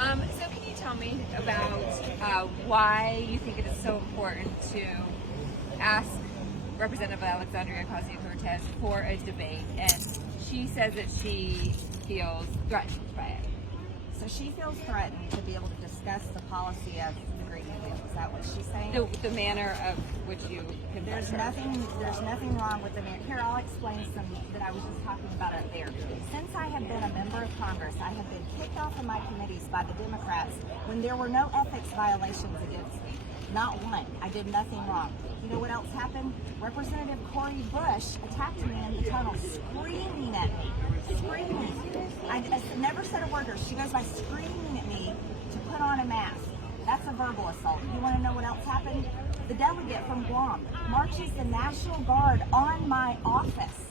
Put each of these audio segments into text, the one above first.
So can you tell me about why you think it is so important to ask Representative Alexandria Ocasio-Cortez for a debate? And she says that she feels threatened by it. So she feels threatened to be able to discuss the policy of the Green New Deal. Is that what she's saying? The manner of which you There's nothing wrong with the manner. Here, I'll explain some that I was just talking about up there. Since I have been a member of Congress, I have been kicked off of my committees by the Democrats when there were no ethics violations against me. Not one. I did nothing wrong. You know what else happened? Representative Cori Bush attacked me in the tunnel, screaming at me. Screaming. I never said a word to her. She goes by screaming at me to put on a mask. That's a verbal assault. You want to know what else happened? The delegate from Guam marches the National Guard on my office.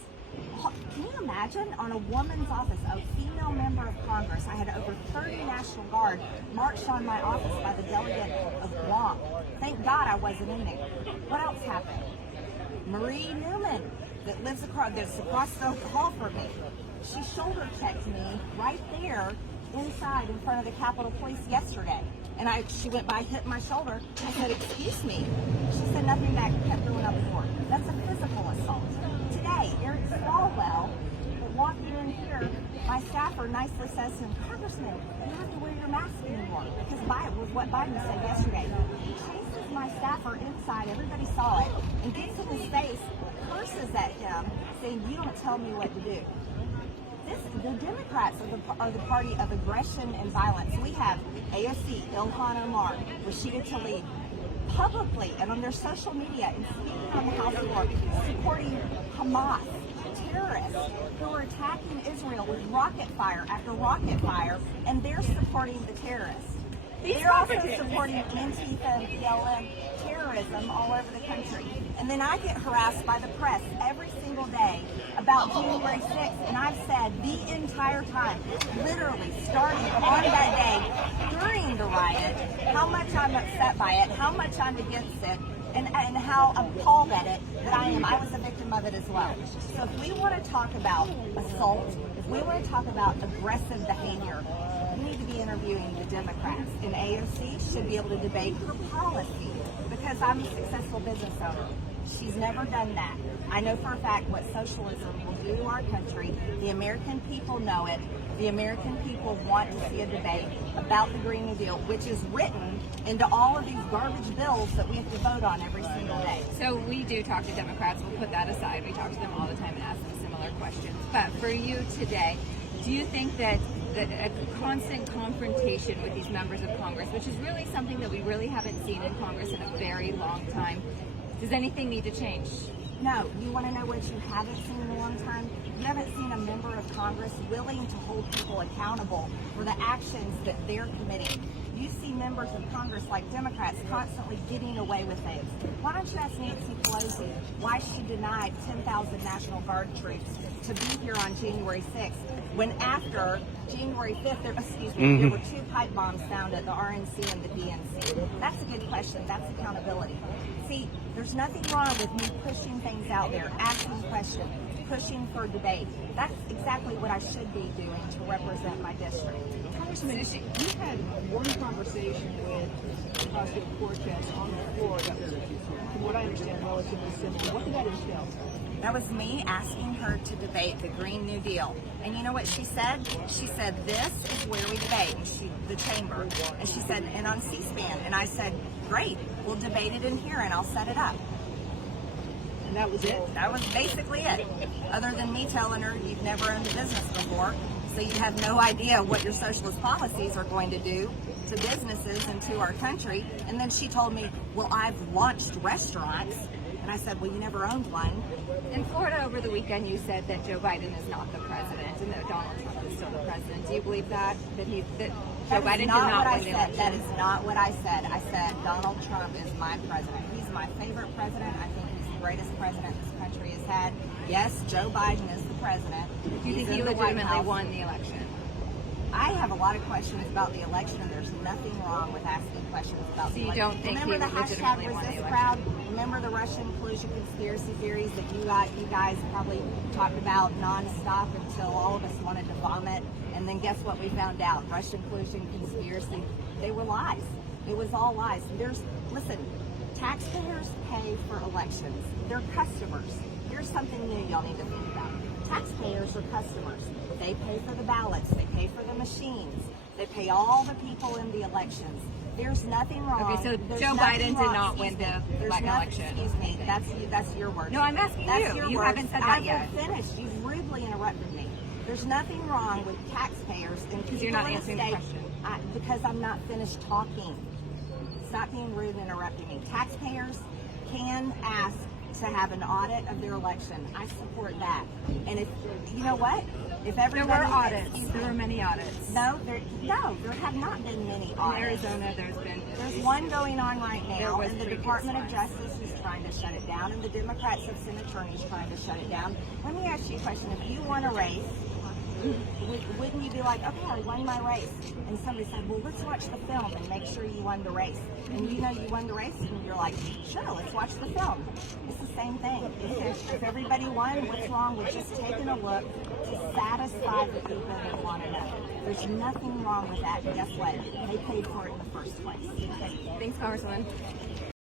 Can you imagine? On a woman's office, a female member of Congress, I had over 30 National Guard marched on my office by the delegate of Guam. Thank God I wasn't in there. What else happened? Marie Newman, that lives across the hall from me, she shoulder checked me right there inside in front of the Capitol Police yesterday. And she went by, hit my shoulder. I said, "Excuse me." She said nothing back, kept going up the floor. That's a physical assault. Today, Eric Swalwell, walking in here, my staffer nicely says to him, "Congressman, you don't have to wear your mask anymore." Because it was what Biden said yesterday. He chases my staffer inside, everybody saw it, and gets in his face, curses at him, saying, "You don't tell me what to do." The Democrats are the party of aggression and violence. We have AOC, Ilhan Omar, Rashida Tlaib, publicly and on their social media and speaking on the House floor, supporting Hamas, terrorists who are attacking Israel with rocket fire after rocket fire, and they're supporting the terrorists. They're also supporting Antifa and BLM terrorism all over the country. And then I get harassed by the press every single day about January 6th, and I've said the entire time, literally starting on that day during the riot, how much I'm upset by it, how much I'm against it, and how appalled at it that I am. I was a victim of it as well. So if we want to talk about assault, if we want to talk about aggressive behavior, we need to be interviewing the Democrats. And AOC should be able to debate her policy because I'm a successful business owner. She's never done that. I know for a fact what socialism will do to our country. The American people know it. The American people want to see a debate about the Green New Deal, which is written into all of these garbage bills that we have to vote on every single day. So we do talk to Democrats. We'll put that aside. We talk to them all the time and ask them similar questions. But for you today, do you think that a constant confrontation with these members of Congress, which is really something that we really haven't seen in Congress in a very long time, does anything need to change? No. You want to know what you haven't seen in a long time? You haven't seen a member of Congress willing to hold people accountable for the actions that they're committing. You see members of Congress, like Democrats, constantly getting away with things. Why don't you ask Nancy Pelosi why she denied 10,000 National Guard troops to be here on January 6th, when after January 5th, there were 2 pipe bombs found at the RNC and the DNC? That's a good question. That's accountability. See, there's nothing wrong with me pushing things out there, asking questions, pushing for debate. That's exactly what I should be doing to represent my district. Congressman, you had one conversation with Ocasio-Cortez on the floor that was, from what I understand, relatively simple. What did that entail? That was me asking her to debate the Green New Deal. And you know what she said? She said, "This is where we debate," and the chamber. And she said, "and on C-SPAN." And I said, "Great, we'll debate it in here and I'll set it up." And that was it? That was basically it. Other than me telling her you've never owned a business before, so you have no idea what your socialist policies are going to do to businesses and to our country. And then she told me, "Well, I've launched restaurants." And I said, "Well, you never owned one." In Florida over the weekend, you said that Joe Biden is not the president and that Donald Trump is still the president. Do you believe that? That Joe Biden did not win the election? That is not what I said. I said Donald Trump is my president. He's my favorite president. I think he's the greatest president this country has had. Yes, Joe Biden is the president. Do you think he legitimately won the election? I have a lot of questions about the election, and there's nothing wrong with asking questions about the So you election. don't think Remember he the hashtag legitimately won the resist election? crowd? Remember the Russian collusion conspiracy theories that you guys probably talked about nonstop until all of us wanted to vomit? And then guess what we found out? Russian collusion conspiracy, they were lies. It was all lies. Listen, taxpayers pay for elections. They're customers. Here's something new y'all need to think about. Taxpayers are customers. They pay for the ballots. They pay for the machines. They pay all the people in the elections. There's nothing wrong. Okay, so There's Joe nothing Biden did wrong- not win excuse me. the There's election. Excuse me. That's your word. No, I'm asking That's you. your You words. haven't said that I yet. will finish. You've rudely interrupted me. There's nothing wrong with taxpayers and Because you're not people in answering the state- question. because I'm not finished talking. Stop being rude and interrupting me. Taxpayers can ask to have an audit of their election. I support that. And if you know what, if There everybody were audits. excuse me, There were many audits. no, there have not been many In audits. Arizona, there's been. There's one going on right There now, was and the previous Department of ones. Justice is trying to shut it down, and the Democrats have sent attorneys trying to shut it down. Let me ask you a question. If you won a race, wouldn't you be like, okay, I won my race? And somebody said, well, let's watch the film and make sure you won the race. And you know you won the race, and you're like, sure, let's watch the film. It's the same thing. If everybody won, what's wrong with just taking a look to satisfy the people that want to know? There's nothing wrong with that. And guess what? They paid for it in the first place. Thanks, Congresswoman.